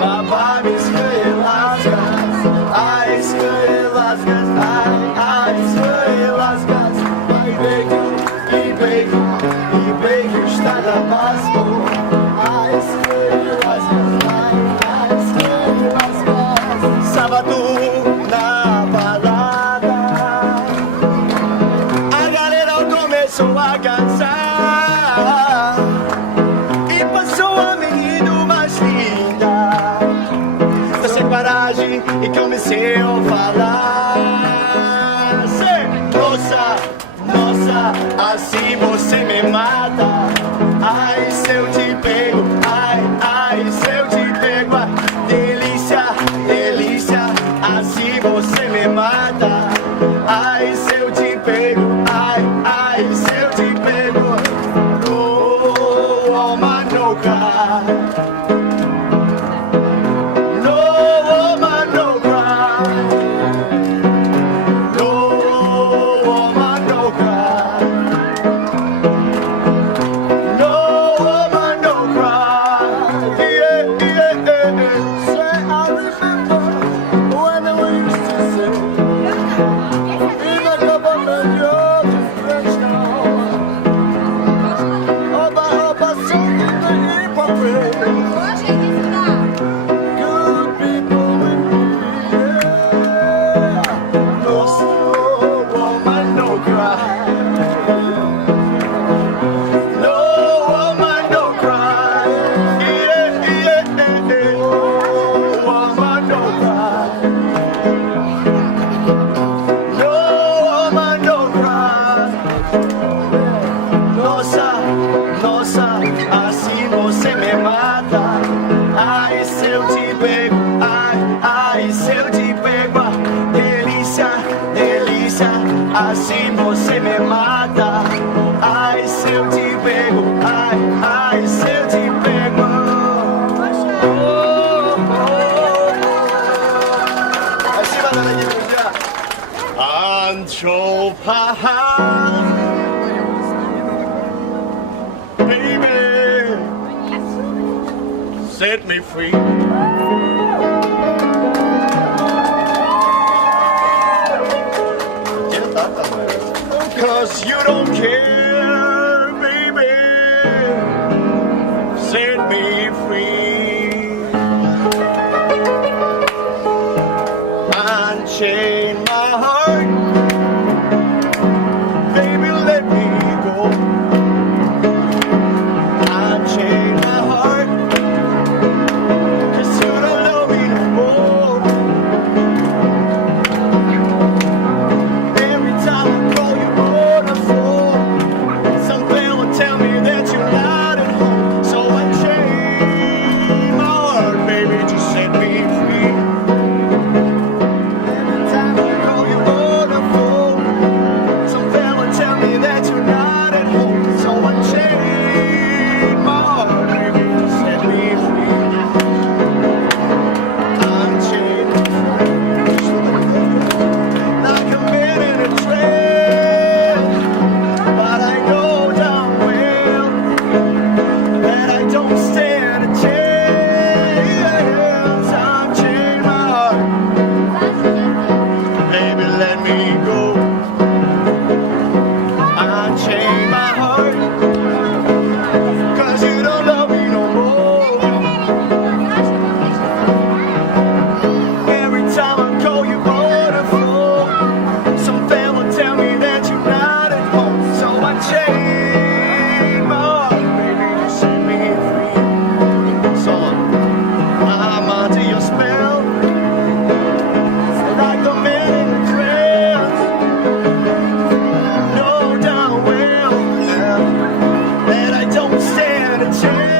Babami swoje laskas, aj swoje laskas, aj swoje laskas. I beijo está na basco, aj swoje laskas, aj swoje laskas. Sábado na balada, a galera começou a dançar e passou a menina mais linda. Eu sem coragem e comecei a falar. Nossa, nossa, assim você me mata. Ai, se eu te pego, ai, se eu te pego. Delícia, delícia, assim você me mata. Ai, se eu te pego, ai, se eu te pego. No, woman, no cry. No, woman, no cry. No, woman, no cry. No, woman, no cry. Yeah, yeah, yeah. Say, I remember when we used to say, in a couple of years, stretched out. Oba, something the hypocrite. Good people with me, yeah. No, woman, no cry. No, woman, no cry. Yeah, yeah, yeah. Woman, no cry. No, woman, no cry. Nossa, nossa, assim você me mata. Ai, se eu te pego, ai, se eu te pego. Delícia, delícia, assim você me mata. Ai, se eu te pego, ai, se eu te pego. Спасибо, дорогие друзья. Антропа, baby, set me free. Cause you don't care, baby, set me free. Unchain my heart, baby, let me go. Unchain my heart, 'cause you don't love me no more. Every time I call you on the phone, something will tell me that you're not at home. So unchain my heart, baby, just set me free. Every time I call you on the phone, something will tell me that you're not at home. So unchain my heart, baby, just set me free. Unchain my heart, like a man in a trance. But I know damn well that I don't stand a chance. Unchain my heart, baby, let me go. Unchain my heart, 'cause you don't love me no more. Every time I call you on the phone, something will tell me that you're not at home. So unchain my heart, baby, just set me free. So I'm under your spell, like a man in a trance. No damn well that I don't stand a chance.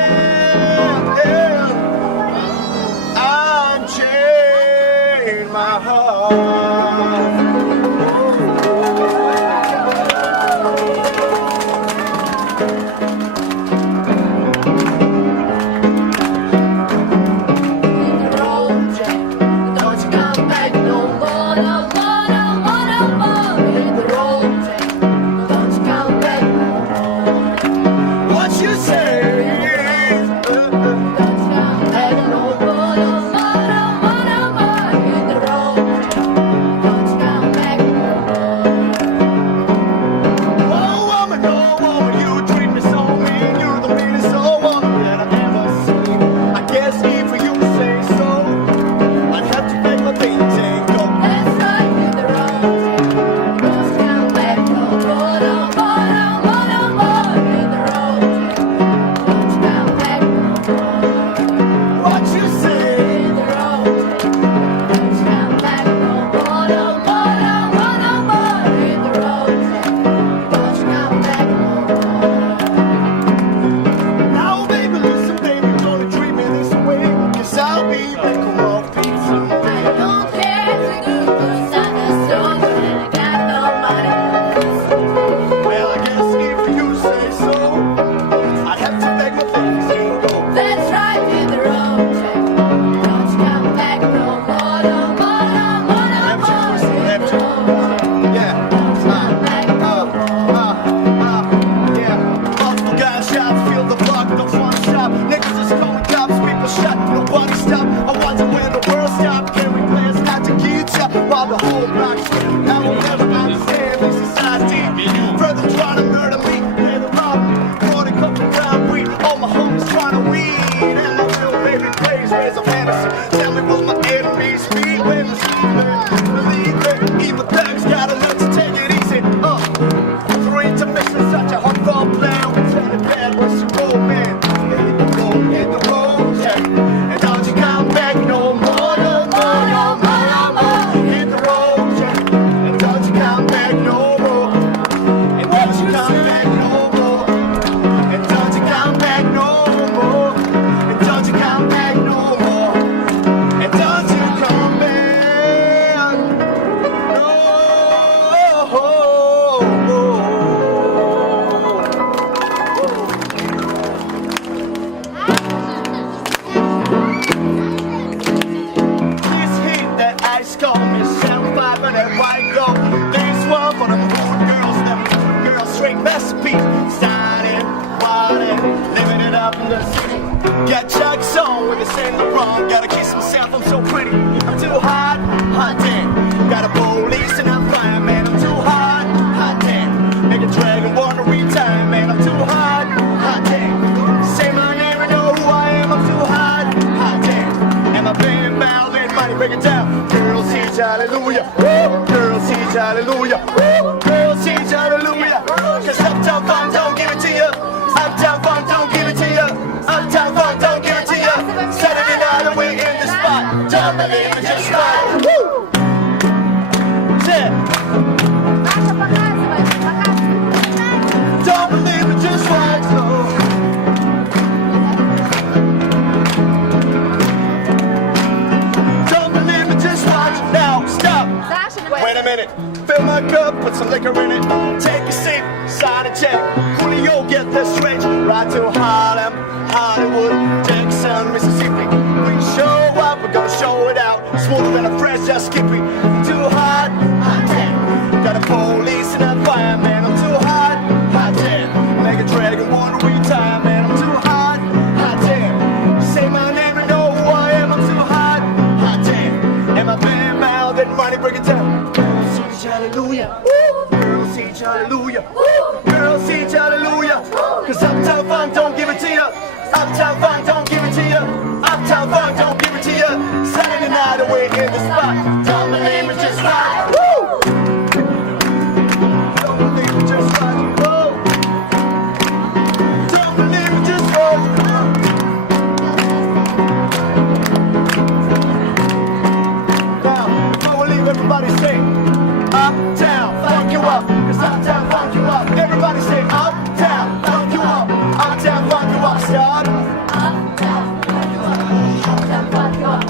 up in the city. Got Chuck's on with the same LeBron. Gotta kiss myself, I'm so pretty. I'm too hot, hot damn. Got a police and I'm fireman. I'm too hot, hot damn. Make a dragon wanna retire, man. I'm too hot, hot damn. Say my name and know who I am. I'm too hot, hot damn. And my band bound and money break it down. Girls teach hallelujah. Woo! Girls teach hallelujah. Woo! Girls teach hallelujah. Cause Uptown Funk don't give it to you. Uptown Funk don't give it to you. Uptown Funk don't give it to you. Saturday night and we're in the spot. Don't believe it, just right. Woo! Yeah. Don't believe it, just right. Don't believe it, just watch. Now stop. Wait a minute. Fill my cup, put some liquor in it. Take a seat, sign a check. Julio, get this straight. Ride to Harlem, Hollywood, Jackson, Mississippi. We show up, we're gonna show it out. Smoother than a fresh just skippy. Too hot, hot damn. Got a police and a fireman. I'm too hot, hot damn. Make a dragon wanna retire, man. I'm too hot, hot damn. Say my name and know who I am. I'm too hot, hot damn. And my band mouth and money break it down. Girls teach hallelujah. Girls teach hallelujah. Girls teach hallelujah. Cause Uptown Funk don't give it to you. Uptown Funk don't give it to you. Uptown Funk don't give it to you. Saturday night away in the spot. Don't believe it, just right. Woo! Don't believe it, just right. Whoa! Don't believe it, just right. Now, before we leave, everybody sing. Uptown, funk you up, cause Uptown funk you up. Everybody say Uptown, funk you up. Uptown, funk you up, start. Uptown, funk you up. Uptown, funk you up.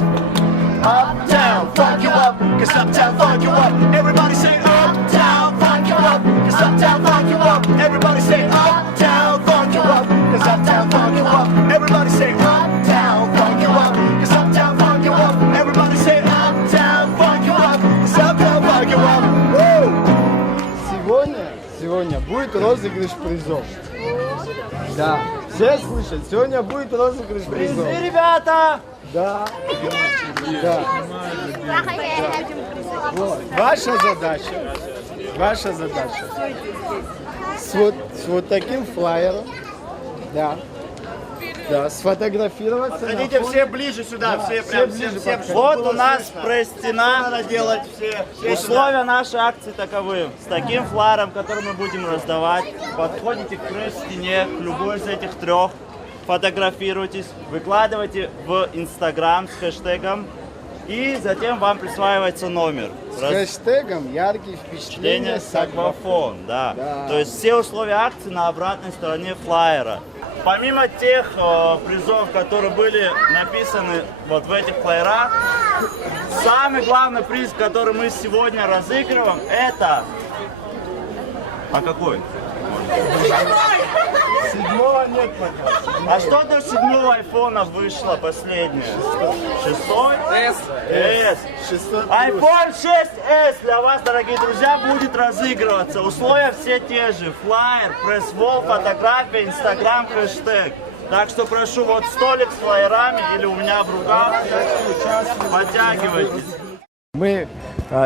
Uptown, funk you up, cause Uptown funk you up. Everybody say Uptown, funk you up, cause Uptown funk you up. Everybody say Uptown, funk you up, cause Uptown funk you up. Everybody say Uptown, funk you up, cause Uptown funk you up. Everybody say Uptown, funk you up, cause Uptown funk you up. Сегодня будет розыгрыш призов. Да, все слышат, сегодня будет розыгрыш призов. Призы, ребята! Да, да. Вот. Ваша задача с вот таким флаером, да, сфотографироваться. Ходите все ближе сюда, Да, все все прям, ближе все. подходите. Вот Было у нас слышно. пресс-стена. Надо делать все. Условия нашей акции таковы. С таким флаером, который мы будем раздавать, подходите к пресс-стене, к любой из этих трех, фотографируйтесь, выкладывайте в Инстаграм с хэштегом, и затем вам присваивается номер. С хэштегом яркие впечатления с Аквафон, да. Да. То есть все условия акции на обратной стороне флаера. Помимо тех призов, которые были написаны вот в этих флаерах, самый главный приз, который мы сегодня разыгрываем, это... А какой? Седьмого нет пока. А что до 7-го айфона вышло последнее? 6-й? S. iPhone 6s для вас, дорогие друзья, будет разыгрываться. Условия все те же. Флаер, пресс-вол, фотография, Инстаграм, хэштег. Так что прошу, вот столик с флаерами или у меня в руках. Подтягивайтесь. Мы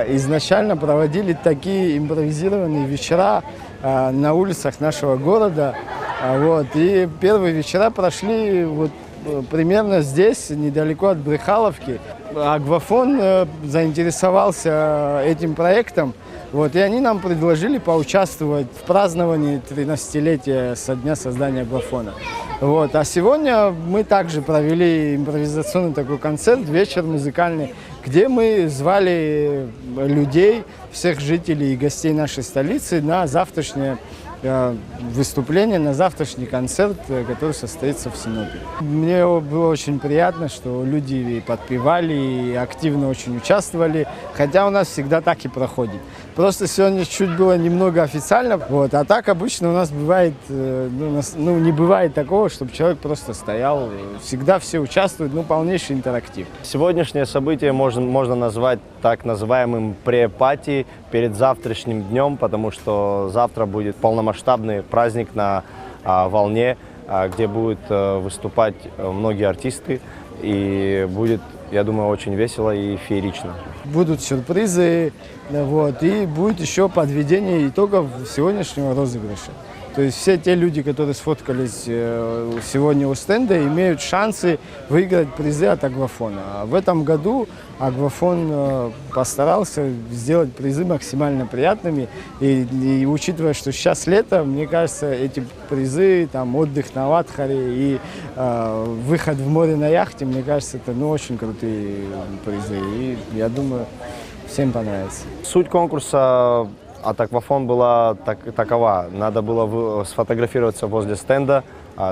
изначально проводили такие импровизированные вечера на улицах нашего города. Вот. И первые вечера прошли вот примерно здесь, недалеко от Брехаловки. Аквафон заинтересовался этим проектом. Вот, и они нам предложили поучаствовать в праздновании 13-летия со дня создания Аквафона. Вот. А сегодня мы также провели импровизационный такой концерт, вечер музыкальный, где мы звали людей, всех жителей и гостей нашей столицы на завтрашнее выступление, на завтрашний концерт, который состоится в Синопе. Мне было очень приятно, что люди и подпевали, и активно очень участвовали, хотя у нас всегда так и проходит. Просто сегодня чуть было немного официально, вот, а так обычно у нас бывает, не бывает такого, чтобы человек просто стоял, всегда все участвуют, полнейший интерактив. Сегодняшнее событие можно назвать так называемым пре-пати перед завтрашним днем, потому что завтра будет полномасштабный праздник на волне где будут выступать многие артисты. И будет, я думаю, очень весело и феерично. Будут сюрпризы, вот, и будет еще подведение итогов сегодняшнего розыгрыша. То есть все те люди, которые сфоткались сегодня у стенда, имеют шансы выиграть призы от Аквафона. А в этом году Аквафон постарался сделать призы максимально приятными. И учитывая, что сейчас лето, мне кажется, эти призы, там, отдых на Ватхаре и выход в море на яхте, мне кажется, это очень крутые призы. И я думаю, всем понравится. Суть конкурса от Аквафон была такова. Надо было сфотографироваться возле стенда,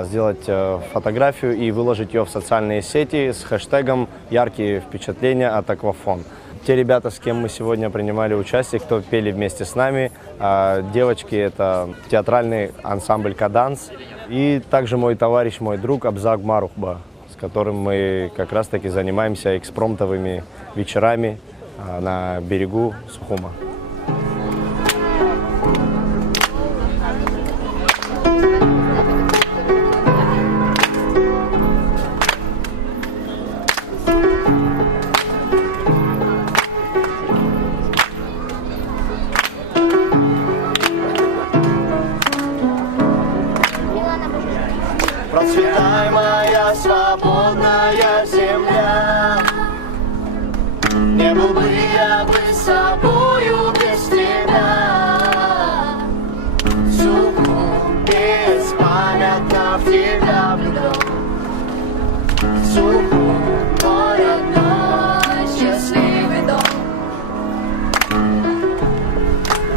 сделать фотографию и выложить ее в социальные сети с хэштегом «Яркие впечатления от Аквафон». Те ребята, с кем мы сегодня принимали участие, кто пели вместе с нами, девочки, это театральный ансамбль «Каданс». И также мой товарищ, мой друг Абзак Марухба, с которым мы как раз-таки занимаемся экспромтовыми вечерами на берегу Сухума. Процветай, моя свободная земля. Не был бы я бы собою без тебя. Сухум беспамятно в тебя влюблен. Сухум, мой родной, счастливый дом.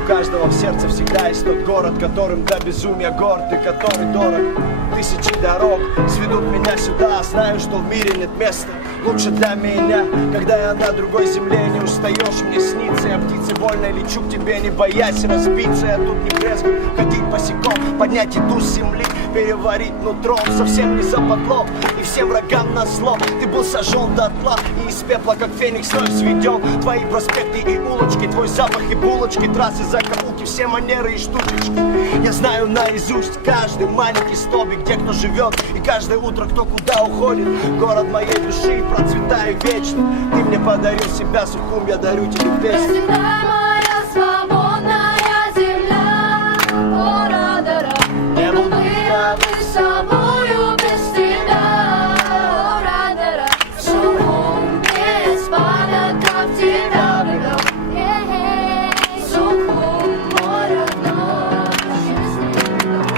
У каждого в сердце всегда есть тот город, которым до безумия горд и который дорог. Тысячи дорог сведут меня сюда. Знаю, что в мире нет места лучше для меня. Когда я на другой земле, не устаешь мне снится. Я птицей вольно лечу к тебе, не боясь разбиться. Я тут не брезгую ходить босиком, поднять еду с земли, переварить нутром. Совсем не западло и всем врагам назло. Ты был сожжен дотла и из пепла, как феникс, вновь сведен. Твои проспекты и улочки, твой запах и булочки, трассы, закоулки, все манеры и штучечки. Я знаю наизусть каждый маленький столбик, где кто живет, и каждое утро кто куда уходит. Город моей души, процветай вечно. Ты мне подарил себя, Сухум, я дарю тебе песню. Процветай, моя свободная земля, города. Не был бы я бы собою без тебя, города. Сухум беспамятно в тебя влюблен. Сухум, мой родной, счастливый дом.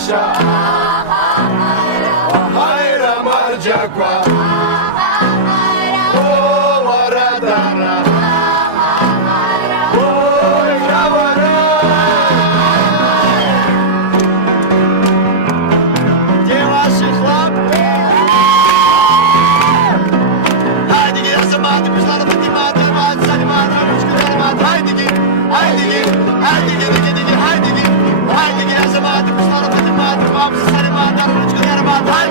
Marşa Hayra marcakwa Oh waradara Oh yavara Где ваши хлопцы? Haydi gel zamanı kuşlara Fatima'da Hadi Salima'da Rüçkü Derman'da Haydi gel Haydi gel Haydi gel Haydi gel Haydi gel Haydi gel zamanı kuşlara Fatima'da Babsı Salima'da Rüçkü Derman'da Haydi